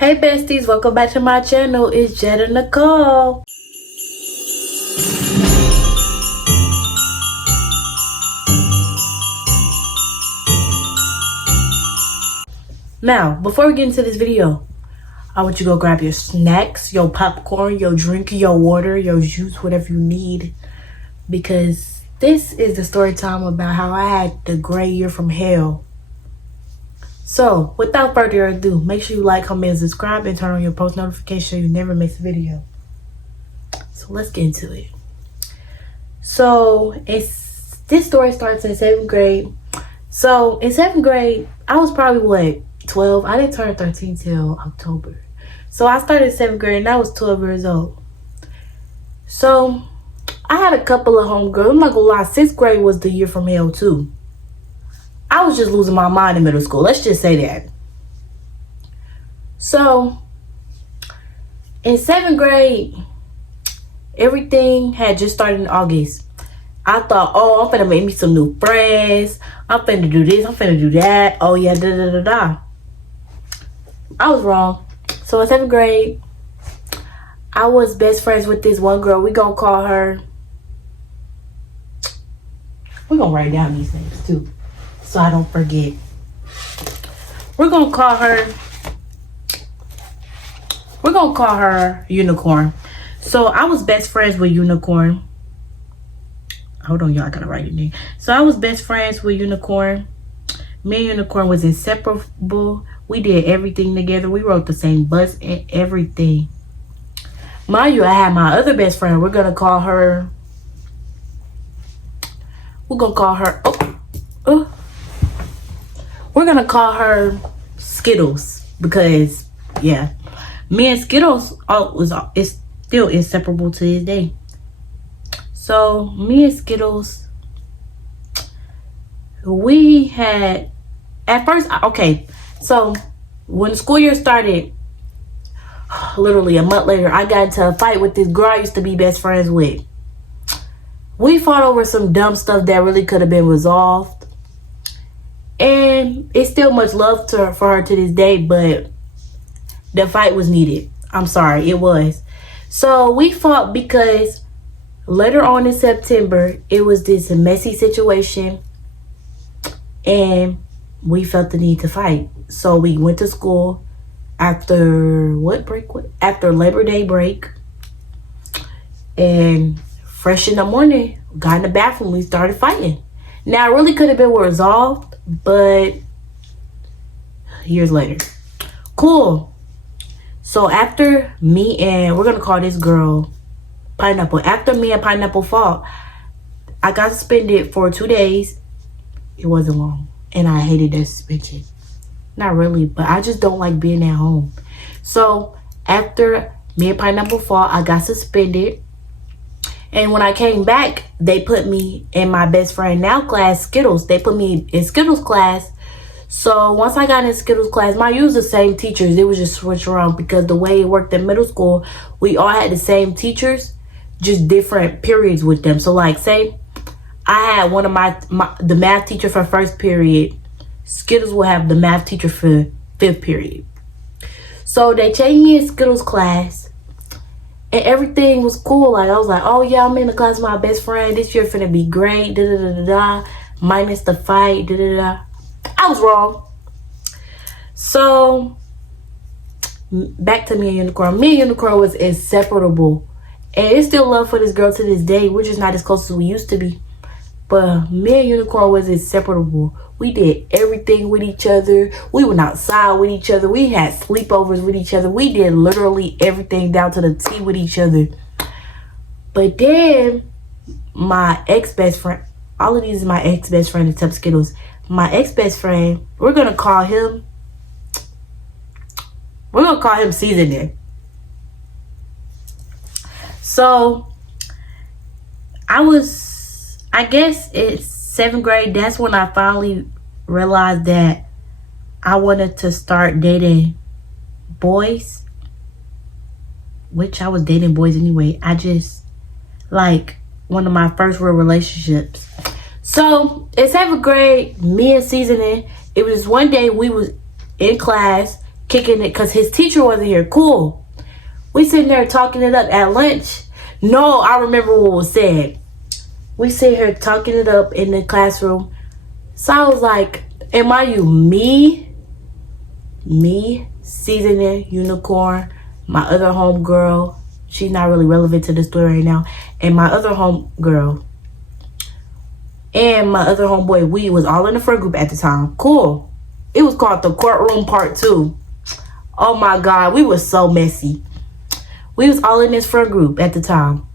Hey besties, welcome back to my channel. It's Jetta Nicole. Now, before we get into this video, I want you to go grab your snacks, your popcorn, your drink, your water, your juice, whatever you need. Because this is the story time about how I had the gray year from hell. So, without further ado, make sure you like, comment, subscribe, and turn on your post notification so you never miss a video. So, let's get into it. So, this story starts in 7th grade. So, in 7th grade, I was probably, 12? I didn't turn 13 till October. So, I started 7th grade and I was 12 years old. So, I had a couple of homegirls. I'm not gonna lie, 6th grade was the year from hell, too. I was just losing my mind in middle school. Let's just say that. So, in 7th grade, everything had just started in August. I thought, oh, I'm finna make me some new friends. I'm finna do this. I'm finna do that. Oh, yeah, da-da-da-da. I was wrong. So, in 7th grade, I was best friends with this one girl. We gonna call her... We're gonna write down these names, too, so I don't forget. We're gonna call her Unicorn. So I was best friends with Unicorn. Hold on, y'all, I gotta write your name. So I was best friends with Unicorn. Me and Unicorn was inseparable. We did everything together. We rode the same bus and everything. Mind you, I had my other best friend. We're gonna call her we're gonna call her Skittles, because yeah, me and Skittles is still inseparable to this day. So me and Skittles, we had at first, okay, so when the school year started, literally a month later, I got into a fight with this girl I used to be best friends with. We fought over some dumb stuff that really could have been resolved. And it's still much love for her to this day, but the fight was needed. I'm sorry, it was. So we fought because later on in September, it was this messy situation. And we felt the need to fight. So we went to school after after Labor Day break. And fresh in the morning, got in the bathroom, we started fighting. Now, it really could have been resolved, but years later. Cool. So after me and, we're going to call this girl Pineapple. After me and Pineapple fought, I got suspended for 2 days. It wasn't long. And I hated that suspension. Not really, but I just don't like being at home. So after me and Pineapple fought, I got suspended. And when I came back, they put me in my best friend now class, Skittles. They put me in Skittles class. So once I got in Skittles class, I used the same teachers. It was just switched around because the way it worked in middle school, we all had the same teachers, just different periods with them. So like, say I had one of the math teacher for first period. Skittles will have the math teacher for 5th period. So they changed me in Skittles class. And everything was cool. Like, I was like, oh yeah, I'm in the class with my best friend. This year finna be great. Da da da da da. Minus the fight. Da da da. I was wrong. So back to me and Unicorn. Me and Unicorn was inseparable. And it's still love for this girl to this day. We're just not as close as we used to be. But me and Unicorn was inseparable. We did everything with each other. We went outside with each other. We had sleepovers with each other. We did literally everything down to the T with each other. But then my ex-best friend, all of these is my ex-best friend except Skittles. My ex-best friend, we're going to call him Seasoning. So I guess it's 7th grade. That's when I finally realized that I wanted to start dating boys, which I was dating boys anyway. I just like one of my first real relationships. So in 7th grade, me and Seasoning, it was one day we was in class kicking it because his teacher wasn't here. Cool. We sitting there talking it up at lunch. No, I remember what was said. We sit here talking it up in the classroom. So I was like, am I you? Me, Seasoning, Unicorn, my other homegirl. She's not really relevant to the story right now. And my other homegirl. And my other homeboy, we was all in the friend group at the time. Cool. It was called the Courtroom Part 2. Oh my God, we was so messy. We was all in this friend group at the time.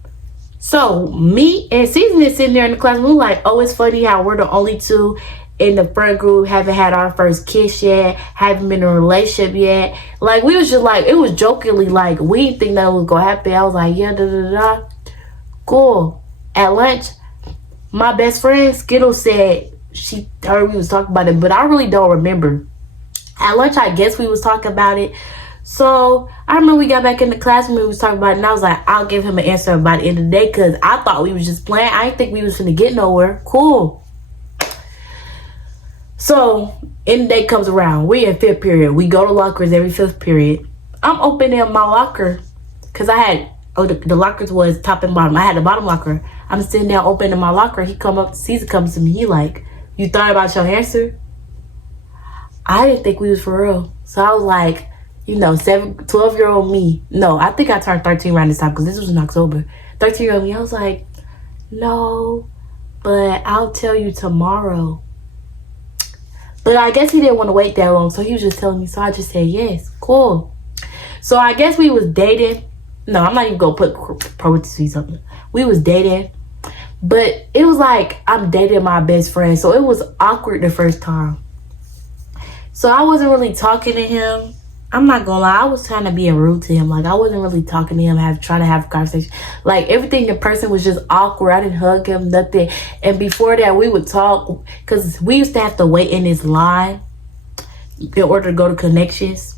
So me and Seasoning sitting there in the class, we were like, oh, it's funny how we're the only two in the friend group, haven't had our first kiss yet, haven't been in a relationship yet. Like, we was just like, it was jokingly like, we didn't think that was gonna happen. I was like, yeah, da. Cool. At lunch, my best friend Skittle said she heard we was talking about it, but I really don't remember. At lunch, I guess we was talking about it. So I remember we got back in the class and we was talking about it, and I was like, I'll give him an answer by the end of the day, because I thought we was just playing. I didn't think we was finna get nowhere. Cool. So end of the day comes around. We in 5th period. We go to lockers every 5th period. I'm opening my locker because I had, the lockers was top and bottom. I had the bottom locker. I'm sitting there opening my locker. He come up, Caesar comes to me. He like, you thought about your answer? I didn't think we was for real. So I was like, 12-year-old me. No, I think I turned 13 around this time because this was in October. 13-year-old me. I was like, no, but I'll tell you tomorrow. But I guess he didn't want to wait that long, so he was just telling me. So I just said yes. Cool. So I guess we was dating. No, I'm not even gonna put parentheses something. We was dating, but it was like I'm dating my best friend, so it was awkward the first time. So I wasn't really talking to him. I'm not gonna lie, I was trying to be rude to him. Like, I wasn't really talking to him, trying to have a conversation. Like, everything in person was just awkward. I didn't hug him, nothing. And before that, we would talk, because we used to have to wait in this line in order to go to Connections.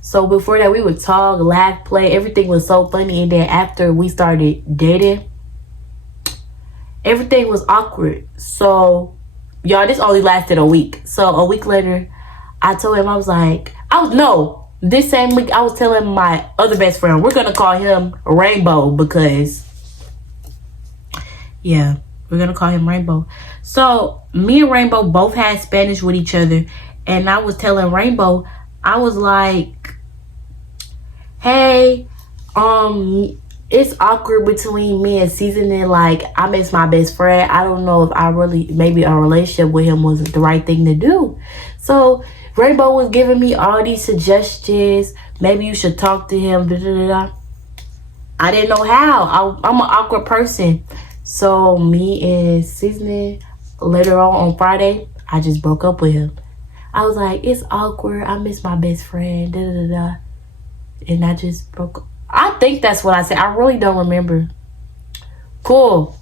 So before that, we would talk, laugh, play. Everything was so funny. And then after we started dating, everything was awkward. So, y'all, this only lasted a week. So a week later, I told him, I was like, this same week, I was telling my other best friend, we're going to call him Rainbow because, yeah, we're going to call him Rainbow. So me and Rainbow both had Spanish with each other. And I was telling Rainbow, I was like, hey, it's awkward between me and Seasoning. Like, I miss my best friend. I don't know if maybe a relationship with him was the right thing to do. So Rainbow was giving me all these suggestions. Maybe you should talk to him. I didn't know how. I'm an awkward person. So me and Seasoning, later on Friday, I just broke up with him. I was like, it's awkward. I miss my best friend. And I just broke up. I think that's what I said. I really don't remember. Cool.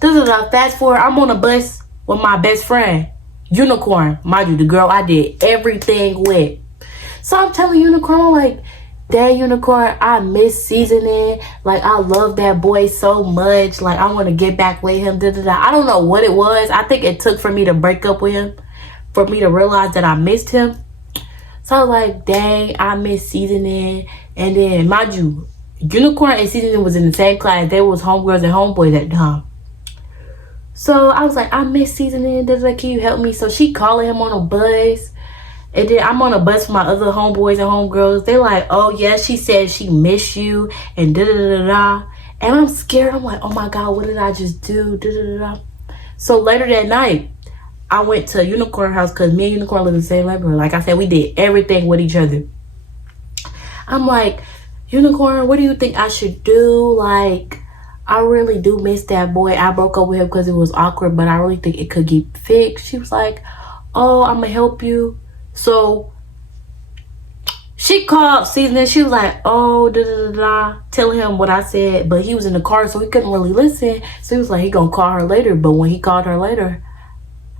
Fast forward, I'm on a bus with my best friend, Unicorn. Mind you, the girl I did everything with. So I'm telling Unicorn, I'm like, dang, Unicorn, I miss Seasoning. Like, I love that boy so much. Like, I want to get back with him. I don't know what it was. I think it took for me to break up with him, for me to realize that I missed him. So I was like, dang, I miss Seasoning. And then, mind you, Unicorn and Seasoning was in the same class. They was homegirls and homeboys at the time. So I was like, I miss Seasoning. Can you help me? So she calling him on a bus. And then I'm on a bus with my other homeboys and homegirls. They're like, oh, yeah, she said she missed you. And And I'm scared. I'm like, oh, my God, what did I just do? So later that night, I went to Unicorn house because me and Unicorn live in the same neighborhood. Like I said, we did everything with each other. I'm like, Unicorn, what do you think I should do? Like, I really do miss that boy. I broke up with him because it was awkward, but I really think it could get fixed. She was like, oh, I'm going to help you. So she called Seasoning. She was like, oh, telling him what I said. But he was in the car, so he couldn't really listen. So he was like, he going to call her later. But when he called her later,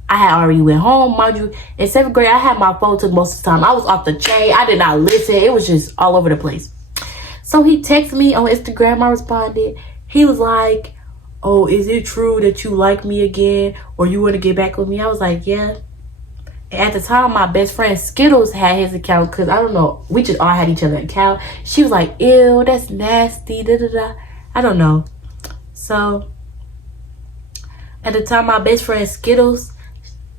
I had already went home. Mind you, in 7th grade, I had my phone took most of the time. I was off the chain. I did not listen. It was just all over the place. So he texted me on Instagram. I responded. He was like, oh, is it true that you like me again? Or you want to get back with me? I was like, yeah. At the time, my best friend Skittles had his account because I don't know, we just all had each other's account. She was like, ew, that's nasty, da da da. I don't know. So at the time, my best friend Skittles,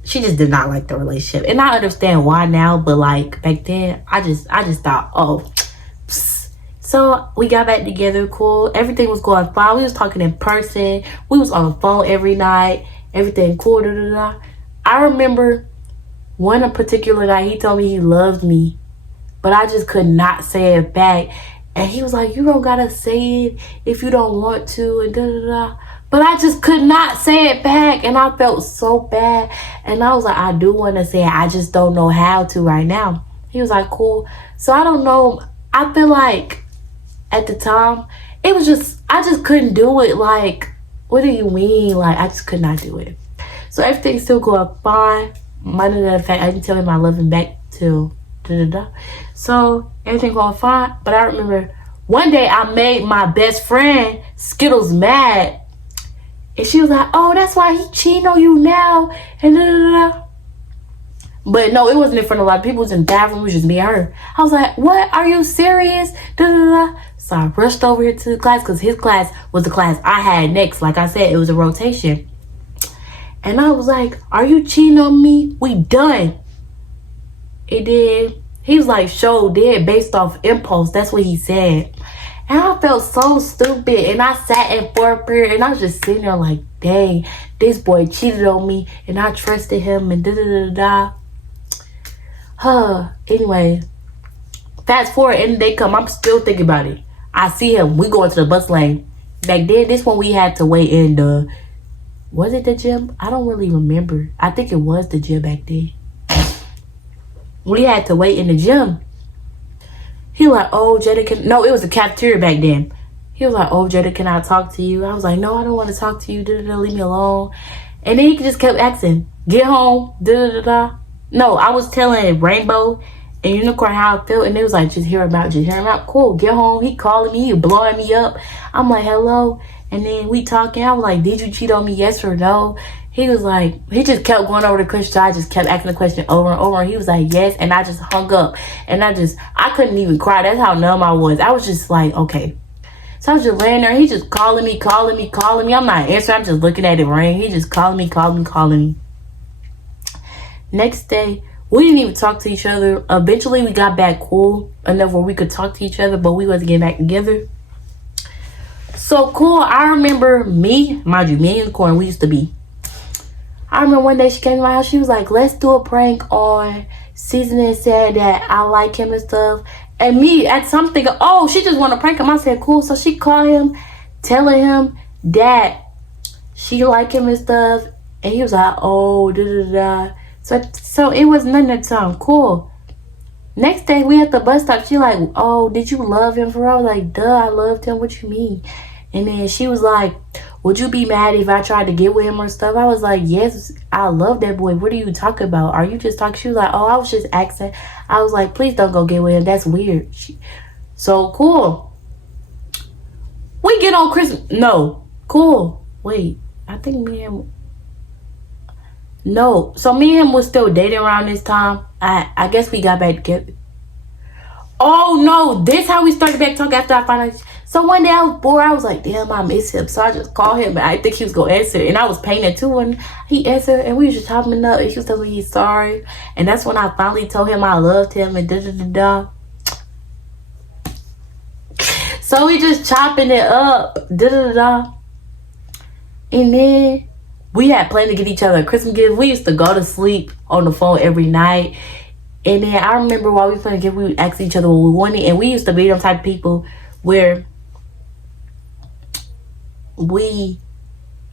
she just did not like the relationship, and I understand why now. But like back then, I just thought, oh. Psst. So we got back together, cool. Everything was going fine. We was talking in person. We was on the phone every night. Everything cool. Da da da. I remember one particular night he told me he loved me, but I just could not say it back. And he was like, you don't gotta say it if you don't want to, and da da da. But I just could not say it back, and I felt so bad. And I was like, I do want to say it, I just don't know how to right now. He was like, cool. So I don't know. I feel like at the time, it was just, I just couldn't do it. Like, what do you mean? Like, I just could not do it. So everything's still going fine. Minus the fact I didn't tell him I love him back till da-da-da. So everything going fine. But I remember one day I made my best friend Skittles mad. And she was like, oh, that's why he cheating on you now. And da-da-da. But no, it wasn't in front of a lot of people. It was in the bathroom. It was just me and her. I was like, what? Are you serious? Da-da-da. So I rushed over here to the class because his class was the class I had next. Like I said, it was a rotation. And I was like, are you cheating on me? We done. It did. He was like, show dead based off impulse. That's what he said. And I felt so stupid. And I sat in fourth period and I was just sitting there like, dang, this boy cheated on me. And I trusted him and da-da-da-da. Anyway, fast forward and they come. I'm still thinking about it. I see him. We going to the bus lane. Back then, this one we had to wait in the... Was it the gym? I don't really remember. I think it was the gym back then. We had to wait in the gym. He was like, oh, Jada, can... No, it was the cafeteria back then. He was like, oh, Jada, can I talk to you? I was like, no, I don't want to talk to you. Da-da-da, leave me alone. And then he just kept asking, get home. Da-da-da-da. No, I was telling Rainbow and Unicorn how I felt. And they was like, just hear him out. Just hear him out. Cool, get home. He calling me. He blowing me up. I'm like, hello. And then we talking. I was like, did you cheat on me? Yes or no? He was like, he just kept going over the question. I just kept asking the question over and over. And he was like, yes. And I just hung up. And I couldn't even cry. That's how numb I was. I was just like, okay. So I was just laying there. He just calling me. I'm not answering. I'm just looking at it ring. He just calling me. Next day, we didn't even talk to each other. Eventually, we got back cool enough where we could talk to each other, but we wasn't getting back together. So cool. I remember me and Unicorn, we used to be. I remember one day she came to my house. She was like, let's do a prank on Season and said that I like him and stuff. And me at something, oh, she just want to prank him. I said, cool. So she called him, telling him that she like him and stuff. And he was like, oh, da-da-da. So it was nothing at the time. Cool. Next day, we at the bus stop. She like, oh, did you love him for real? I was like, duh, I loved him. What you mean? And then she was like, would you be mad if I tried to get with him or stuff? I was like, yes, I love that boy. What are you talking about? Are you just talking? She was like, oh, I was just asking. I was like, please don't go get with him. That's weird. So cool. We get on Christmas. No. Cool. Wait. I think me and... No. So me and him was still dating around this time. I guess we got back together. Oh, no. This how we started back talking after I found out. So one day I was bored. I was like, damn, I miss him. So I just called him. And I think he was going to answer. And I was painting too. And he answered. And we was just chopping up. And he was telling me he's sorry. And that's when I finally told him I loved him. And da-da-da-da. So we just chopping it up. Da-da-da-da. And then we had planned to get each other a Christmas gift. We used to go to sleep on the phone every night. And then I remember while we were playing the gift, we would ask each other what we wanted. And we used to be them type of people where we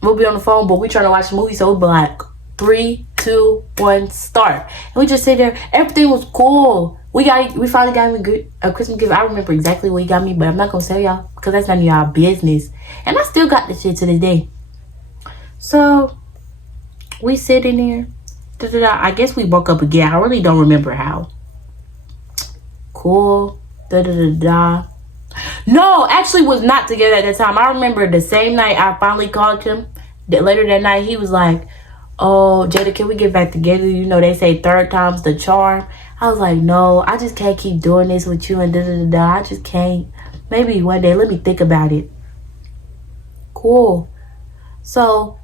will be on the phone, but we trying to watch a movie. So we'll be like, 3, 2, 1, start. And we just sit there. Everything was cool. We finally got him a Christmas gift. I remember exactly what he got me, but I'm not going to tell y'all because that's none of y'all business. And I still got this shit to this day. So we sit in there. Da-da-da. I guess we broke up again. I really don't remember how. Cool. Da-da-da-da. No, actually was not together at that time. I remember the same night I finally called him. Later that night, he was like, oh, Jada, can we get back together? You know, they say third time's the charm. I was like, no, I just can't keep doing this with you and da-da-da-da. I just can't. Maybe one day, let me think about it. Cool. So,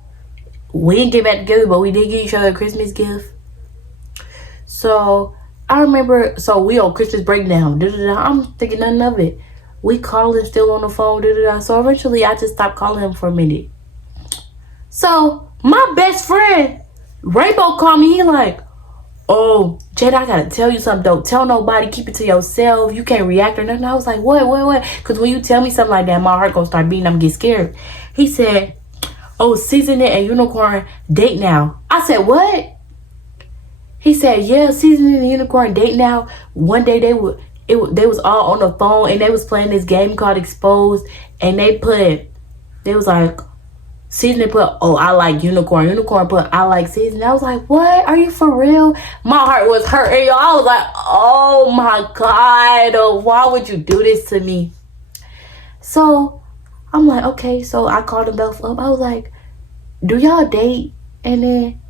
we didn't get back together, but we did get each other a Christmas gift. So, I remember, so we on Christmas break now. Da-da-da. I'm thinking nothing of it. We calling still on the phone. Da-da-da. So, eventually, I just stopped calling him for a minute. So, my best friend, Rainbow, called me. He like, oh, Jada, I gotta tell you something. Don't tell nobody. Keep it to yourself. You can't react or nothing. I was like, what? Because when you tell me something like that, my heart gonna start beating. I'm gonna get scared. He said, oh, Season It and Unicorn date now. I said, what? He said, yeah, Season It and Unicorn date now. One day they was all on the phone and they was playing this game called Exposed. And they was like, Season put, oh, I like Unicorn. Unicorn put, I like Season. I was like, what? Are you for real? My heart was hurting, y'all. I was like, oh my God. Oh, why would you do this to me? So I'm like, okay. So I called them both up. I was like, do y'all date? And then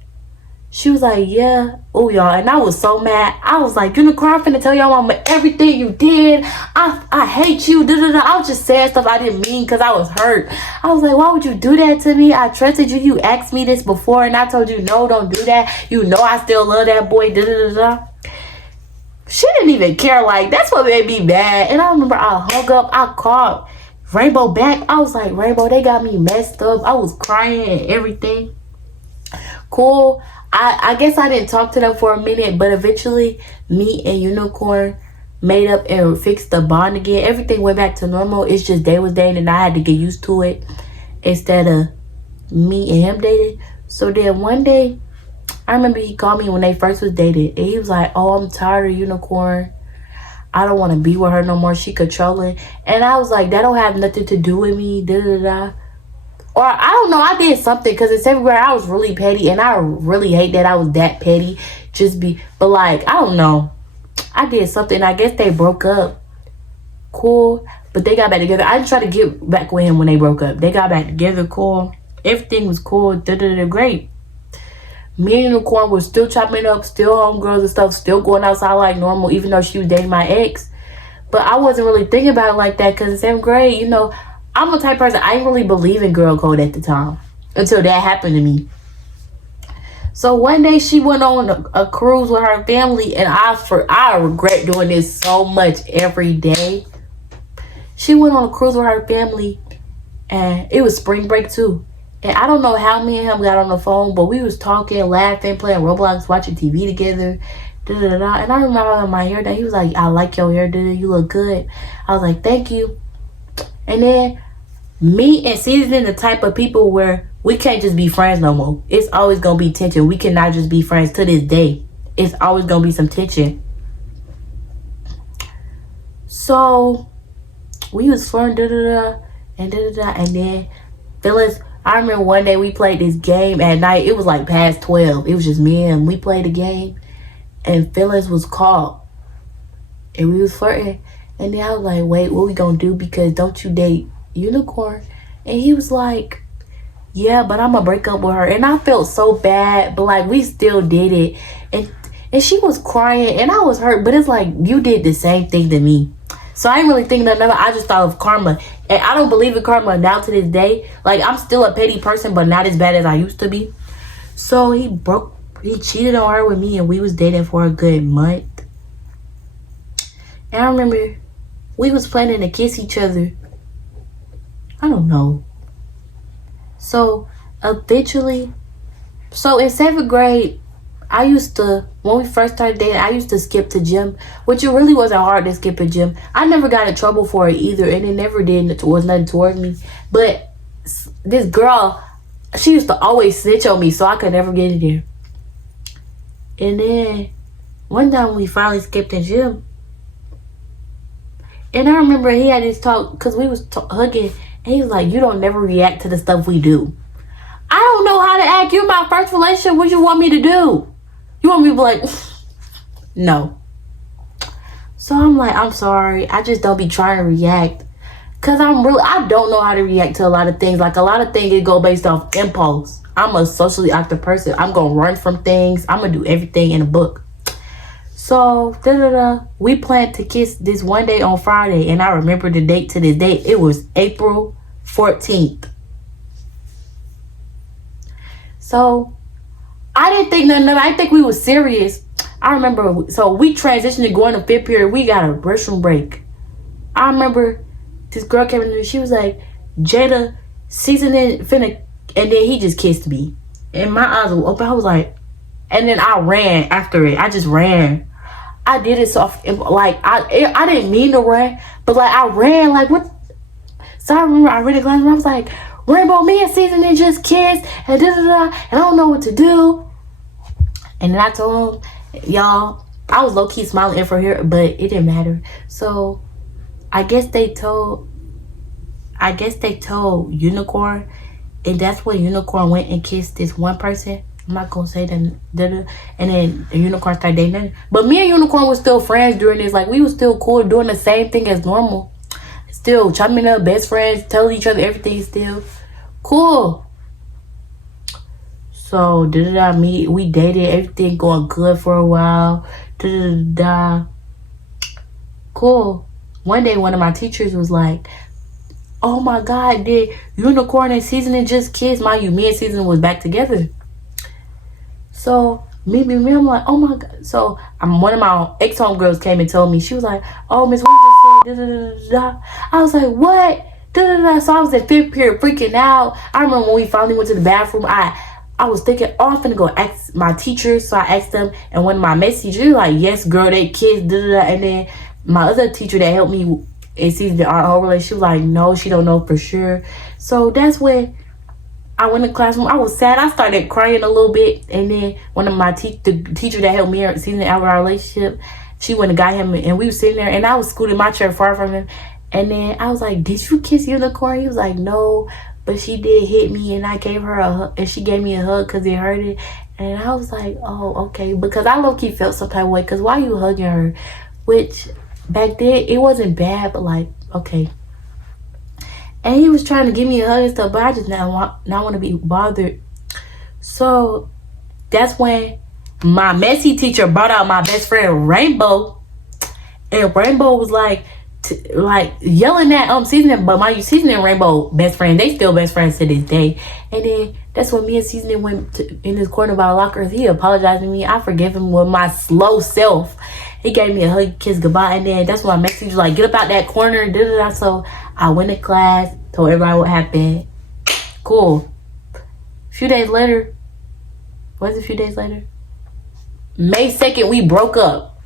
she was like, yeah. Oh, y'all. And I was so mad. I was like, Unicorn, I'm finna tell y'all mama everything you did. I hate you. Da-da-da. I was just saying stuff I didn't mean because I was hurt. I was like, why would you do that to me? I trusted you. You asked me this before and I told you, no, don't do that. You know I still love that boy. Da-da-da-da. She didn't even care. Like, that's what made me mad. And I remember I hung up. I called Rainbow back. I was like, Rainbow, they got me messed up. I was crying and everything. Cool. I guess I didn't talk to them for a minute, but eventually me and Unicorn made up and fixed the bond again. Everything went back to normal. It's just they was dating and I had to get used to it instead of me and him dating. So then one day, I remember he called me when they first was dated and he was like, oh, I'm tired of Unicorn. I don't want to be with her no more. She controlling. And I was like, that don't have nothing to do with me. Da-da-da. Or I don't know, I did something because in 7th grade I was really petty and I really hate that I was that petty. But like, I don't know. I did something. I guess they broke up. Cool. But they got back together. I didn't try to get back with him when they broke up. They got back together. Cool. Everything was cool. Da-da-da. Great. Me and Unicorn was still chopping up, still homegirls and stuff, still going outside like normal, even though she was dating my ex. But I wasn't really thinking about it like that because in 7th grade, you know, I'm a type of person, I didn't really believe in girl code at the time until that happened to me. So one day she went on a cruise with her family and I regret doing this so much every day. She went on a cruise with her family and it was spring break too. And I don't know how me and him got on the phone, but we was talking, laughing, playing Roblox, watching TV together. Da-da-da-da. And I remember having my hair done. He was like, I like your hair, da-da. You look good. I was like, thank you. And then me and Season the type of people where we can't just be friends no more. It's always going to be tension. We cannot just be friends to this day. It's always going to be some tension. So, we was flirting, da-da-da, and da-da-da. And then, Phyllis, I remember one day we played this game at night. It was like past 12. It was just me and him. We played a game. And Phyllis was caught. And we was flirting. And then I was like, wait, what we going to do? Because don't you date Unicorn? And he was like, yeah, but I'm gonna break up with her. And I felt so bad, but like we still did it. And she was crying and I was hurt, but it's like you did the same thing to me. So I ain't really thinking of nothing. I just thought of karma. And I don't believe in karma now to this day. Like I'm still a petty person, but not as bad as I used to be. So he cheated on her with me and we was dating for a good month. And I remember we was planning to kiss each other. I don't know. So eventually, in 7th grade, when we first started dating, I used to skip to gym, which it really wasn't hard to skip a gym. I never got in trouble for it either, and it never was nothing towards me. But this girl, she used to always snitch on me, so I could never get in there. And then one time we finally skipped the gym, and I remember he had this talk because we was hugging. And he was like, you don't never react to the stuff we do. I don't know how to act. You're my first relationship. What you want me to do? You want me to be like, no. So I'm like, I'm sorry. I just don't be trying to react. Because I don't know how to react to a lot of things. Like a lot of things, it go based off impulse. I'm a socially active person. I'm gonna run from things. I'm gonna do everything in a book. So we planned to kiss this one day on Friday, and I remember the date to this day. It was April 14th. So I didn't think nothing of it. I didn't think we was serious. I remember, so we transitioned to going to fifth period. We got a restroom break. I remember this girl came in and she was like, Jada, seasoning finna, and then he just kissed me. And my eyes were open. I was like, and then I ran after it. I just ran. I did it soft, like, I didn't mean to run, but like, I ran, like, what? So I remember I read the classroom. I was like, Rainbow, me and seasoning just kissed, and and I don't know what to do. And then I told him, y'all, I was low-key smiling in for here, but it didn't matter. So I guess they told Unicorn, and that's when Unicorn went and kissed this one person. I'm not gonna say that. And then the Unicorn started dating. But me and Unicorn were still friends during this. Like, we were still cool, doing the same thing as normal. Still chopping up, best friends, telling each other everything, still cool. So we dated, everything going good for a while. Cool. One day one of my teachers was like, oh my God, did Unicorn and Seasoning just kiss? Mind you, me and Seasoning was back together. So me, I'm like, oh my God. So one of my ex-homegirls came and told me, she was like, oh, Miss Wilson said, I was like, what? So I was at fifth period freaking out. I remember when we finally went to the bathroom, I was thinking, oh, I'm finna go ask my teachers. So I asked them, and one of my mess teachers was like, yes, girl, they kissed, and then my other teacher that helped me and sees our whole relationship, she was like, no, she don't know for sure. So that's when I went in the classroom. I was sad. I started crying a little bit, and then one of my the teacher that helped me seeing our relationship, she went and got him, and we were sitting there, and I was scooting my chair far from him, and then I was like, did you kiss Unicorn? He was like, no, but she did hit me, and I gave her a hug, and she gave me a hug because it hurted. And I was like, oh, okay, because I low-key felt some type of way, because why you hugging her? Which back then it wasn't bad, but like, okay. And he was trying to give me a hug and stuff, but I just not want to be bothered. So that's when my messy teacher brought out my best friend Rainbow, and Rainbow was like yelling at Seasoning, but my Seasoning and Rainbow best friend, they still best friends to this day. And then that's when me and Seasoning went in this corner by the lockers. He apologized to me. I forgive him with my slow self. He gave me a hug, kiss goodbye, and then that's when my message was like, get up out that corner, So I went to class, told everybody what happened. Cool. A few days later, May 2nd, we broke up.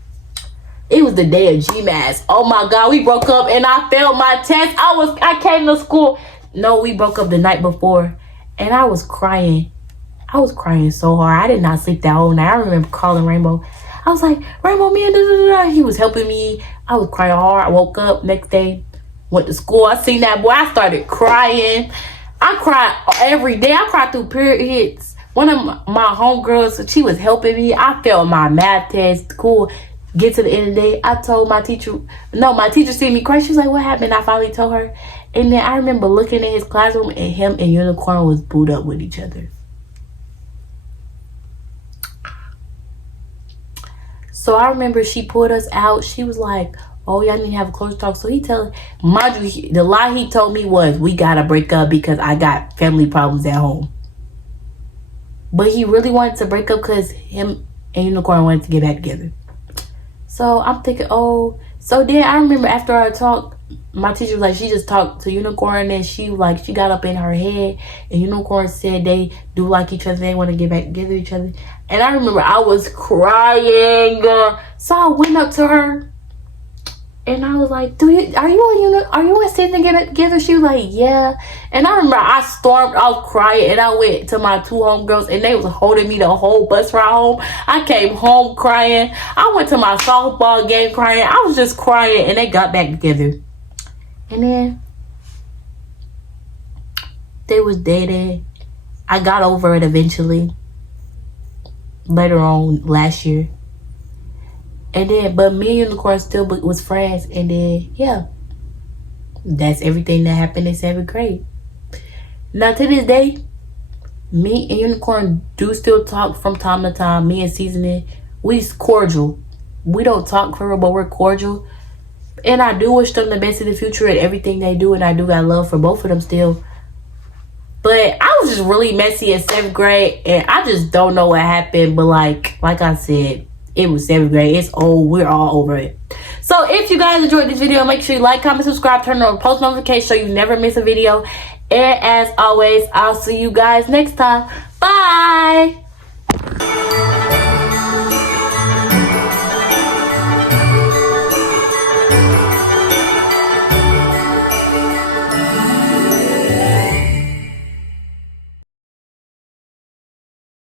It was the day of GMAS. Oh my God, we broke up and I failed my test. I came to school. No, we broke up the night before, and I was crying. I was crying so hard. I did not sleep that whole night. I remember calling Rainbow. I was like, Rainbow, man, he was helping me. I was crying hard. I woke up next day, went to school. I seen that boy. I started crying. I cried every day. I cried through periods. One of my homegirls, she was helping me. I failed my math test. Cool. Get to the end of the day, I told my teacher, my teacher seen me cry. She was like, what happened? I finally told her. And then I remember looking in his classroom, and him and Unicorn was booed up with each other. So I remember she pulled us out. She was like, oh, y'all need to have a close talk. So mind you, the lie he told me was, we gotta break up because I got family problems at home. But he really wanted to break up because him and Unicorn wanted to get back together. So I'm thinking, oh. So then I remember after our talk, my teacher was like, she just talked to Unicorn, and she got up in her head, and Unicorn said they do like each other, they want to get back together with each other. And I remember I was crying. So I went up to her, and I was like, are you and Sydney get together? She was like, yeah. And I remember I stormed out crying, and I went to my two homegirls, and they was holding me the whole bus ride home. I came home crying. I went to my softball game crying. I was just crying, and they got back together. And then they was dating. I got over it eventually. Later on last year. And then, but me and Unicorn still was friends. And then, yeah. That's everything that happened in 7th grade. Now, to this day, Me and Unicorn do still talk from time to time. Me and Seasoning, we cordial. We don't talk for real, but we're cordial. And I do wish them the best in the future and everything they do. And I do got love for both of them still. But I was just really messy in 7th grade. And I just don't know what happened. But like I said, it was 7th grade. It's old. We're all over it. So if you guys enjoyed this video, make sure you like, comment, subscribe, turn on post notifications so you never miss a video. And as always, I'll see you guys next time. Bye.